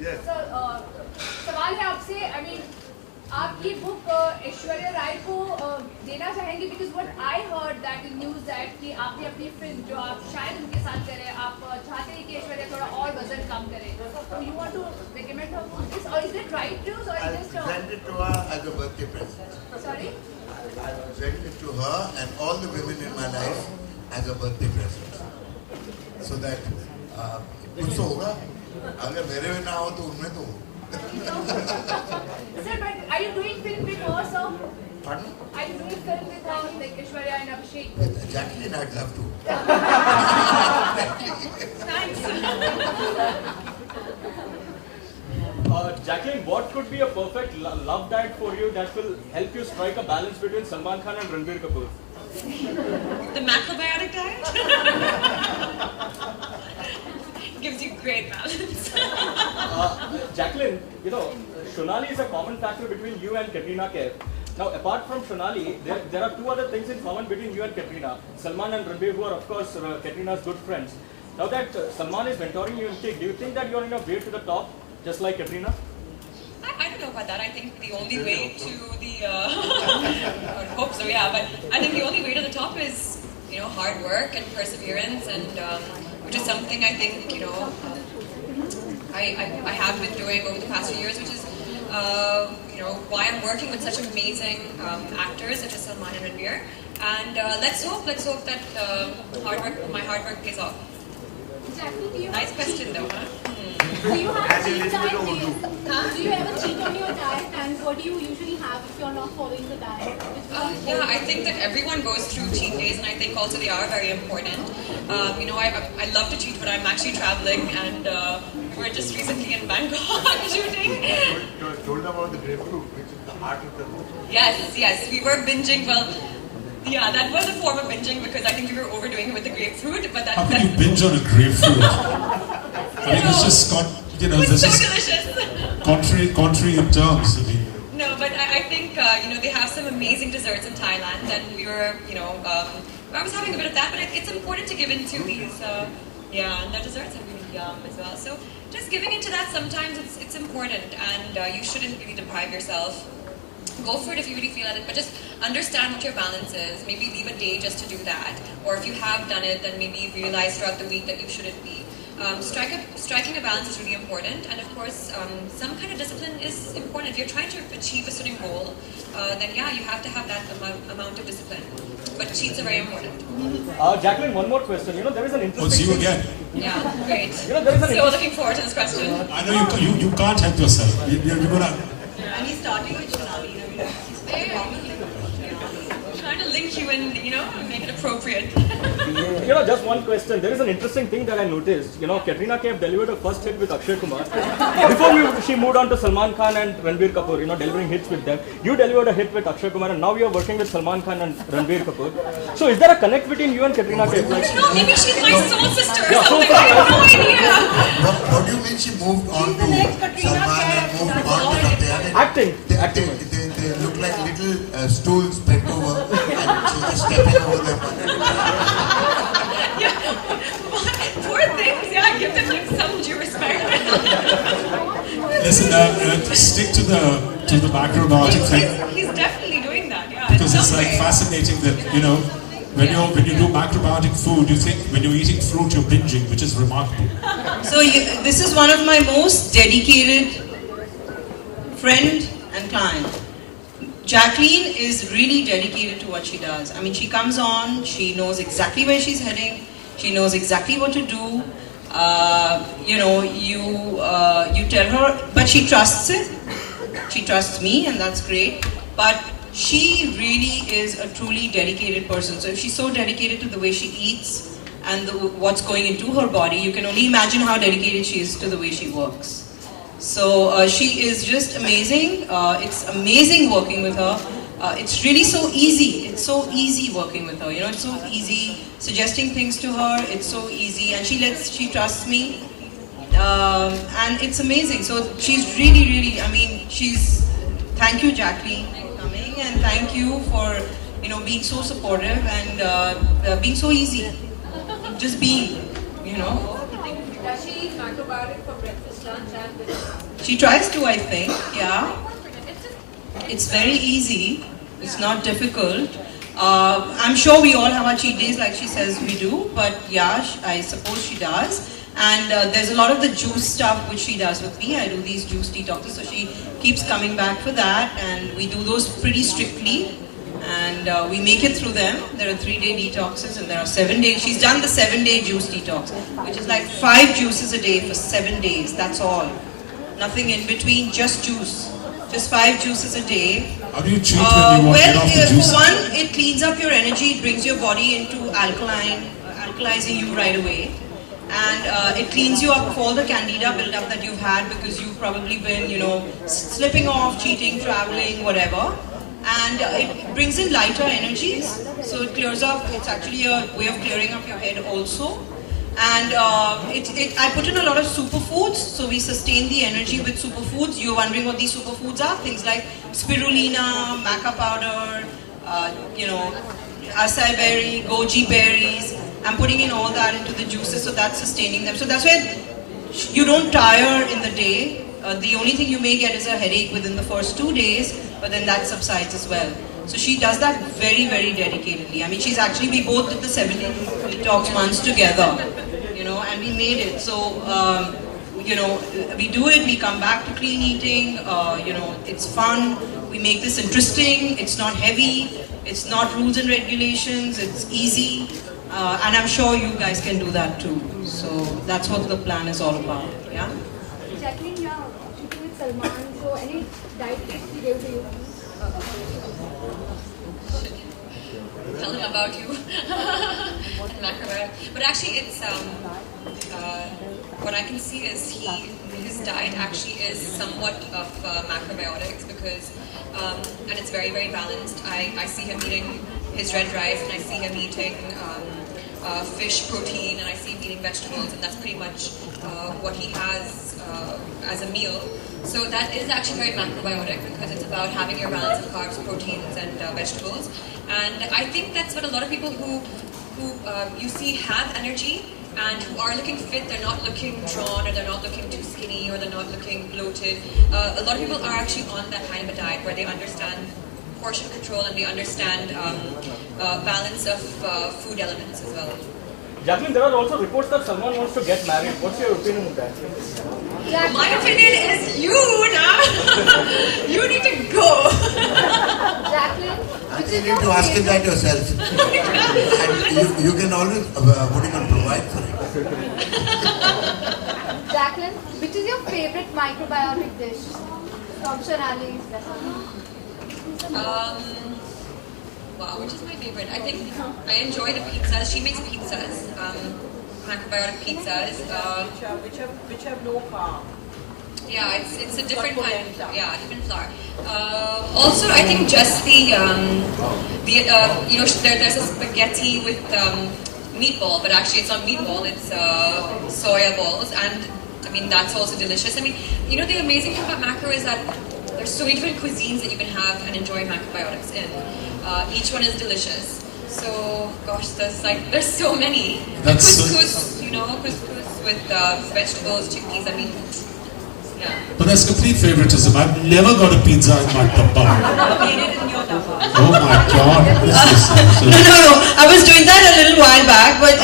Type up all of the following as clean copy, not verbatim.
Yes. So, सवाल है आपसे, I mean, आप ये book ऐश्वर्या राय को देना चाहेंगे because what I heard that in news that कि आपने अपनी फिल्म जो आप शायद उनके साथ करें, आप चाहते हैं कि ऐश्वर्या थोड़ा और वजन कम करे, so you want to recommend her for this or is it right news or is it Send it to her as a birthday present. Sorry? I send it to her and all the women in my life as a birthday present. So that कुछ तो होगा. अगर मेरे में ना हो तो उनमें तो हो. Sir, but are you doing film with her, sir? Pardon? Are you doing film with her, like Aishwarya and Abhishek? With Jacqueline, I'd love to. Thanks. Jacqueline, what could be a perfect love diet for you that will help you strike a balance between Salman Khan and Ranbir Kapoor? The macrobiotic diet gives you great balance. Jacqueline, you know, Shonali is a common factor between you and Katrina Kaif. Now, apart from Shonali, there are two other things in common between you and Katrina. Salman and Ranbir, who are of course Katrina's good friends. Now that Salman is mentoring you in Kick, do you think that you are in a way to the top, just like Katrina? I don't know about that. I think the only way to the, I hope so, yeah, but I think the only way to the top is, you know, hard work and perseverance, and which is something I think, you know, I have been doing over the past few years, which is, you know, why I'm working with such amazing actors such as Salman and Ranbir, and let's hope that my hard work pays off. Jacqueline, Nice question though, huh? do you have And a cheat little bit of diet Urdu. days? Do you ever cheat on your diet and what do you usually have if you're not following the diet? Yeah, I think that everyone goes through cheat days, and I think also they are very important. You know, I love to cheat when I'm actually traveling, and we were just recently in Bangkok shooting. Told about the grapefruit, which is the heart of the movie. Yes, we were binging. Well, yeah, that was a form of binging because I think we were overdoing it with the grapefruit. But how can you binge on a grapefruit? I mean, it's just you know, it's this so is delicious. contrary in terms. I mean, No, but I think you know, they have some amazing desserts in Thailand, and we were, you know, I was having a bit of that, but it's important to give into these, yeah, and the desserts are really yum as well. So just giving into that sometimes it's important, and you shouldn't really deprive yourself. Go for it if you really feel at it, but just understand what your balance is. Maybe leave a day just to do that, or if you have done it, then maybe realize throughout the week that you shouldn't be. Striking a balance is really important, and of course, some kind of discipline is important. If you're trying to achieve a certain goal, then yeah, you have to have that amount of discipline. But cheats are very important. Jacqueline, one more question. You know, there is an interesting. see you again. Yeah, great. You know, there is an So looking forward to this question. I know you can't help yourself. You're gonna. And he's starting with Shonali. Trying to link you in, you know, make it appropriate. You know, just one question. There is an interesting thing that I noticed. You know, Katrina Kaif delivered her first hit with Akshay Kumar. Before she moved on to Salman Khan and Ranbir Kapoor, you know, delivering hits with them. You delivered a hit with Akshay Kumar, and now you are working with Salman Khan and Ranbir Kapoor. So, is there a connect between you and Katrina Kaif? Like, No, maybe she's my soul sister or Yeah, soul something. I have no idea. What do you mean she moved on to Salman and moved on to something? acting. They look like little stools bent over and she's just stepping over them. Yeah. Poor things, yeah, give them like some due respect. Listen, stick to the macrobiotic thing, He's definitely doing that, yeah. because in it's some like way. fascinating that, you know, when you do macrobiotic food, you think when you're eating fruit you're binging, which is remarkable. So this is one of my most dedicated friend and client. Jacqueline is really dedicated to what she does. I mean, she comes on, she knows exactly where she's heading, she knows exactly what to do. You know, you tell her, but she trusts it. She trusts me, and that's great. But she really is a truly dedicated person. So if she's so dedicated to the way she eats and what's going into her body, you can only imagine how dedicated she is to the way she works. So she is just amazing. It's amazing working with her. It's really so easy. It's so easy working with her. You know, it's so easy suggesting things to her. It's so easy, and she trusts me, and it's amazing. So she's really. I mean, Thank you, Jacqueline, for coming, and thank you for being so supportive and being so easy. Just being, Does she eat macrobiotic for breakfast, lunch? She tries to, I think, yeah. It's very easy. It's not difficult. I'm sure we all have our cheat days like she says we do, but yeah, I suppose she does. And there's a lot of the juice stuff which she does with me. I do these juice detoxes, so she keeps coming back for that, and we do those pretty strictly. And we make it through them. There are 3-day detoxes and there are 7 days. She's done the 7-day juice detox, which is like 5 juices a day for 7 days. That's all. Nothing in between, just juice. Just 5 juices a day. How do you cheat when you want to get off the juice? For one, it cleans up your energy. It brings your body into alkalizing you right away. And it cleans you up of all the candida build-up that you've had because you've probably been, slipping off, cheating, traveling, whatever. And it brings in lighter energies, so it clears up. It's actually a way of clearing up your head also. And I put in a lot of superfoods, so we sustain the energy with superfoods. You're wondering what these superfoods are? Things like spirulina, maca powder, acai berry, goji berries. I'm putting in all that into the juices, so that's sustaining them. So that's why you don't tire in the day. The only thing you may get is a headache within the first 2 days, but then that subsides as well. So she does that very, very dedicatedly. I mean, we both did the 7-day detox once together, and we made it. So, we do it, we come back to clean eating, it's fun, we make this interesting, it's not heavy, it's not rules and regulations, it's easy, and I'm sure you guys can do that too. So that's what the plan is all about, yeah? Jacqueline, yeah, shooting with Salman, so any diet tips he gave to you? Tell him about you and macrobiotic. But actually, it's what I can see is his diet actually is somewhat of macrobiotics because and it's very, very balanced. I see him eating his red rice and I see him eating fish protein and I see him eating vegetables, and that's pretty much what he has as a meal. So that is actually very macrobiotic because it's about having your balance of carbs, proteins, and vegetables. And I think that's what a lot of people who you see have energy and who are looking fit, they're not looking drawn or they're not looking too skinny or they're not looking bloated. A lot of people are actually on that kind of a diet where they understand portion control and they understand balance of food elements as well. Jacqueline, there are also reports that someone wants to get married. What's your opinion on that? Yeah, my opinion is you need to go. Jacqueline, You need to ask him that yourself. And you can always, what you can provide for it. Jacqueline, which is your favorite microbiotic dish from Shonali's recipe? Wow, which is my favorite? I think I enjoy the pizzas. She makes pizzas, macrobiotic pizzas. Which have no carb. Yeah, it's a different kind. Yeah, different flour. Also, I think just there's a spaghetti with meatball, but actually it's not meatball. It's soya balls, and I mean that's also delicious. I mean, the amazing thing about macro is that there's so many different cuisines that you can have and enjoy macrobiotics in. Each one is delicious. So, gosh, there's so many. Couscous, couscous with vegetables, chickpeas. I mean, yeah. But that's complete favoritism. I've never got a pizza in my dabba. Oh my God! What is this? No. I was doing that a little while back, but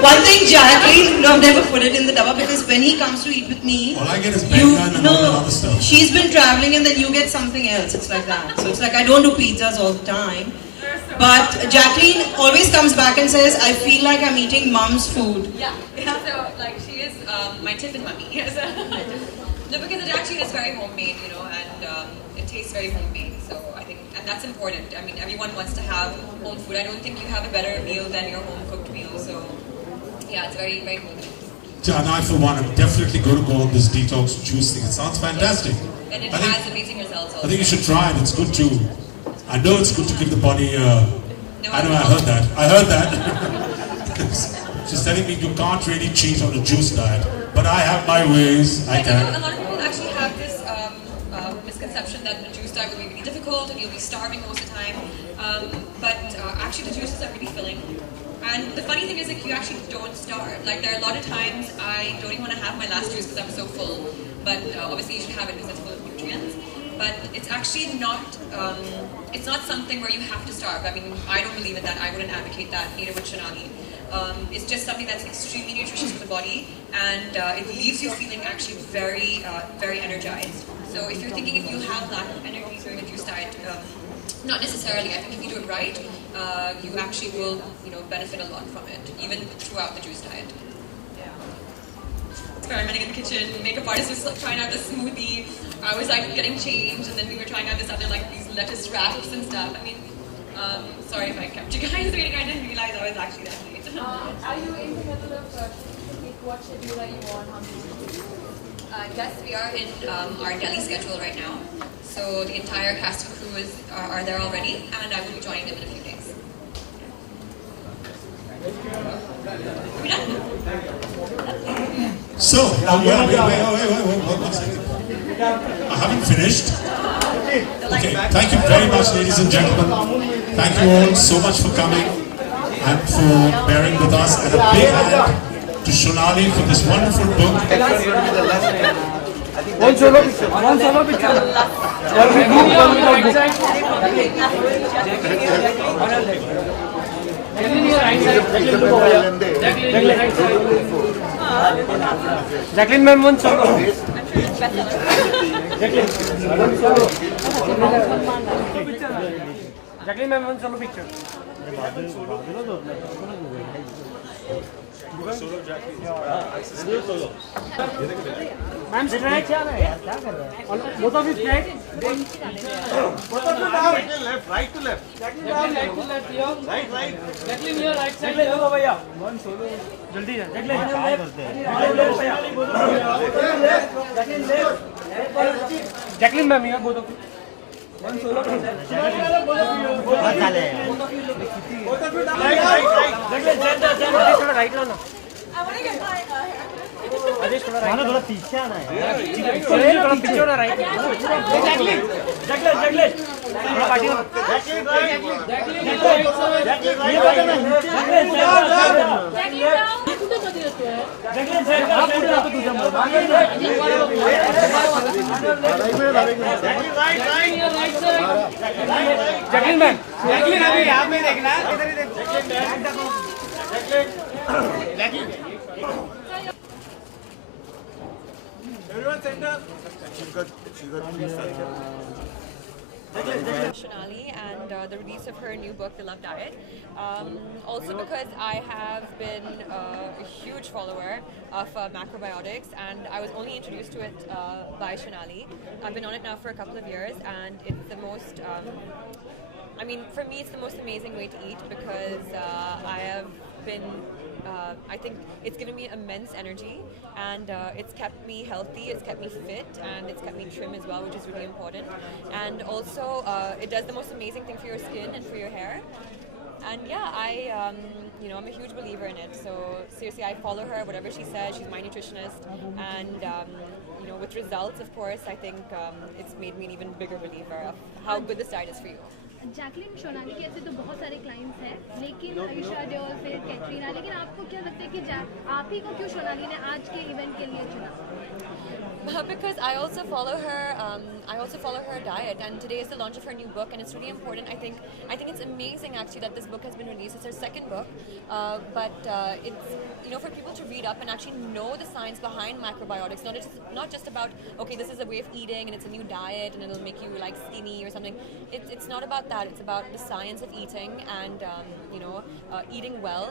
one thing, Jacqueline, I've never put it in the dabba because when he comes to eat with me, all I get is bacon and all that other stuff. She's been traveling and then you get something else. It's like that. So it's like I don't do pizzas all the time. But Jacqueline always comes back and says, I feel like I'm eating mom's food. Yeah. So, she is my tiffin mummy. No, because it actually is very homemade, and it tastes very homemade. So I think, and that's important. I mean, everyone wants to have home food. I don't think you have a better meal than your home cooked meal. So yeah, it's very, very homemade. Yeah, and I, for one, am definitely going to go on this detox juice thing. It sounds fantastic. And it has amazing results also. I think you should try it. It's good too. I know it's good to give the body. I heard that. She's telling me you can't really cheat on a juice diet, but I have my ways. I can. A lot of people actually have this misconception that the juice diet will be really difficult and you'll be starving most of the time. But actually, the juices are really filling. And the funny thing is, like, you actually don't starve. Like, there are a lot of times I don't even want to have my last juice because I'm so full. But obviously you should have it because it's full of nutrients. But it's actually not, it's not something where you have to starve. I mean, I don't believe in that. I wouldn't advocate that, neither would Shonali. It's just something that's extremely nutritious for the body, and it leaves you feeling actually very, very energized. So if you're thinking if you have lack of energy during a juice diet, not necessarily. I think if you do it right, you actually will, benefit a lot from it, even throughout the juice diet. Experimenting in the kitchen, makeup artist was like, trying out the smoothie. I was like getting changed, and then we were trying out this other like these lettuce wraps and stuff. I mean, sorry if I kept you guys waiting. I didn't realize I was actually that late. Are you in the middle of what schedule are you on? How many? Yes, we are in our Delhi schedule right now. So the entire cast and crew are there already, and I will be joining them in a few days. Are we done? So, wait, 1 second. I haven't finished. Okay, thank you very much, ladies and gentlemen. Thank you all so much for coming and for bearing with us. And a big hand to Shonali for this wonderful book. One solo picture. One solo picture. One with book, one without book. Jacqueline, your right side. Jacqueline, ma'am, one solo. Jacqueline, ma'am, one solo picture. Ma'am strike क्या है यार क्या कर रहे हैं both of you straight both of you down left right to left Jacqueline down right to left here right Jacqueline your right side ले लो भैया one solo जल्दी Jacqueline क्या करते हैं Jacqueline ma'am here both of you one solo बहुत साले both of you down right Jacqueline center थोड़ा right लो ना अजय थोड़ा राइट थोड़ा पीछे आना है थोड़ा पीछे ना राइट Jacqueline थोड़ा पार्टी Jacqueline मैम Jacqueline अभी यहाँ पे देखना इधर ही देख Jacqueline Everyone center. Shonali and the release of her new book, The Love Diet. Also because I have been a huge follower of macrobiotics, and I was only introduced to it by Shonali. I've been on it now for a couple of years, and it's the most, for me it's the most amazing way to eat because I have been I think it's given me immense energy, and it's kept me healthy, it's kept me fit, and it's kept me trim as well, which is really important. And also, it does the most amazing thing for your skin and for your hair. And yeah, I'm a huge believer in it. So seriously, I follow her, whatever she says. She's my nutritionist, and with results, of course, I think it's made me an even bigger believer of how good this diet is for you. Jacqueline Shonali के ऐसे तो बहुत सारे clients हैं, लेकिन आयुषा जो फिर कैटरीना, लेकिन आपको क्या लगता है कि आप ही को क्यों शोनाली ने आज के इवेंट के लिए चुना? Because I also follow her diet, and today is the launch of her new book, and it's really important. I think it's amazing actually that this book has been released. It's her second book, but it's for people to read up and actually know the science behind macrobiotics. Not just about this is a way of eating and it's a new diet and it'll make you like skinny or something. It's not about that. It's about the science of eating and eating well,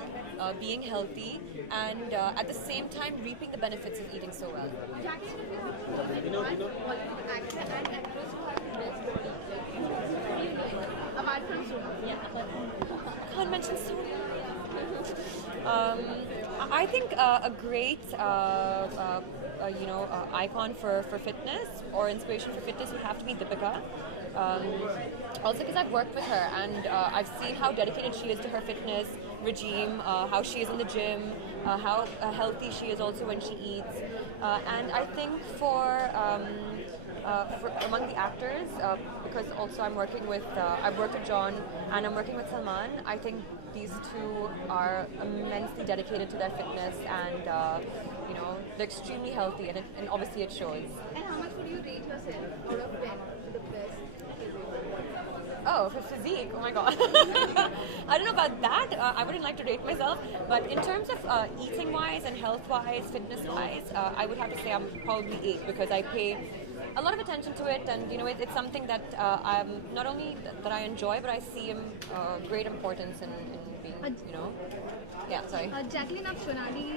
being healthy, and at the same time reaping the benefits of eating so well. I can't mention Sonia. I think a great icon for fitness or inspiration for fitness would have to be Deepika. Also because I've worked with her and I've seen how dedicated she is to her fitness regime, how she is in the gym, how healthy she is also when she eats. And I think for among the actors, because also I work with John and I'm working with Salman, I think these two are immensely dedicated to their fitness and they're extremely healthy and obviously it shows. And how much would you rate yourself out of 10, the best? Oh, for physique, oh my god. I don't know about that. I wouldn't like to rate myself. But in terms of eating wise and health wise, fitness wise, I would have to say I'm probably 8 because I pay a lot of attention to it, and it's something that I'm not only that I enjoy, but I see great importance in being, Yeah, sorry. Jacqueline आप शोनाली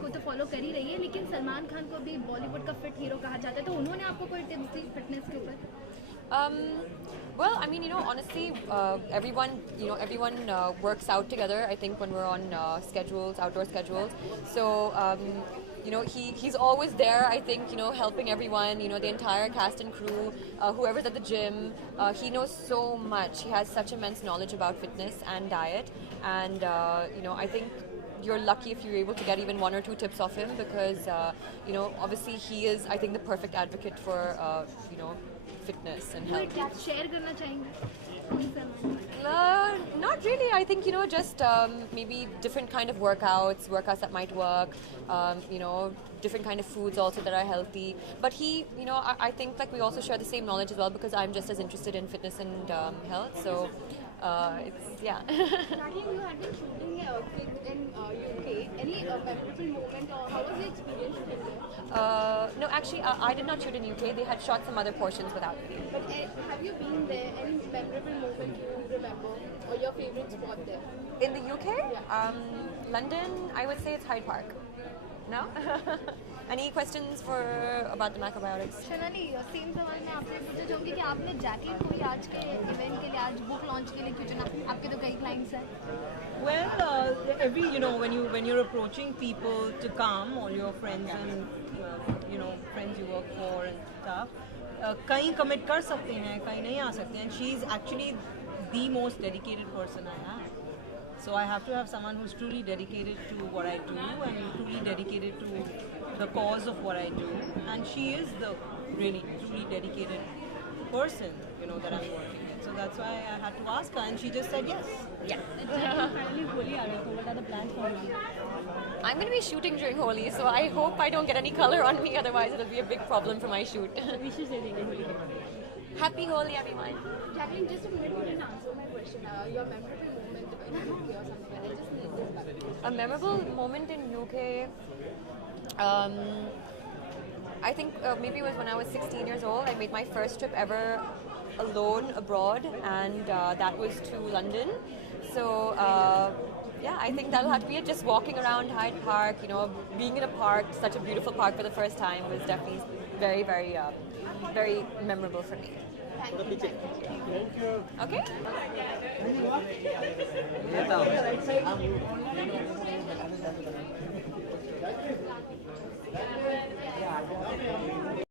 को तो follow कर ही रही है, लेकिन सलमान खान को भी बॉलीवुड का फिट हीरो कहा जाता है, तो उन्होंने आपको कोई टिप्स दी फिटनेस के ऊपर? Well, I mean, honestly, everyone works out together. I think when we're on outdoor schedules. So, he's always there. I think, helping everyone. The entire cast and crew, whoever's at the gym. He knows so much. He has such immense knowledge about fitness and diet. And I think you're lucky if you're able to get even 1 or 2 tips off him because, obviously he is, I think, the perfect advocate for, fitness and health. क्या share करना चाहेंगे? Not really. I think just maybe different kind of workouts that might work. Different kind of foods also that are healthy. But he, I think like we also share the same knowledge as well because I'm just as interested in fitness and health. So it's yeah. Jacqueline, you had been shooting in UK. Any memorable moment or how was the experience shooting there? No, actually, I did not shoot in UK. They had shot some other portions without me. But have you been there? Any memorable moment you remember or your favorite spot there? In the UK? Yeah. London, I would say it's Hyde Park. No? Any questions about the macrobiotics? Shonali, same सवाल मैं आपसे पूछना चाहूँगी कि आपने Jacqueline को भी आज के इवेंट के लिए, आज बुक लॉन्च के लिए क्यों चुना? आपके तो कई क्लाइंट्स हैं. Well, when you're approaching people to come, all your friends and friends you work for and stuff, कहीं commit कर सकते हैं, कहीं नहीं आ सकते हैं. And she's actually the most dedicated person I have. So I have to have someone who's truly dedicated to what I do and truly dedicated to the cause of what I do. And she is the really, truly dedicated person, that I'm working with. So that's why I had to ask her, and she just said yes. Yeah. Finally, Holi aa raha hai, so what are the plans for Holi? I'm going to be shooting during Holi, so I hope I don't get any color on me, otherwise it'll be a big problem for my shoot. Wishes देंगे Holi के. Happy Holi, everyone. Jacqueline, just a minute, you didn't answer my question. Your memorable moment in UK or something like that. I just need this back. A memorable moment in UK, I think maybe it was when I was 16 years old. I made my first trip ever alone abroad, and that was to London. So I think that'll have to be it. Just walking around Hyde Park, being in a park, such a beautiful park for the first time, was definitely very, very, very memorable for me. Thank you. Okay? Right side.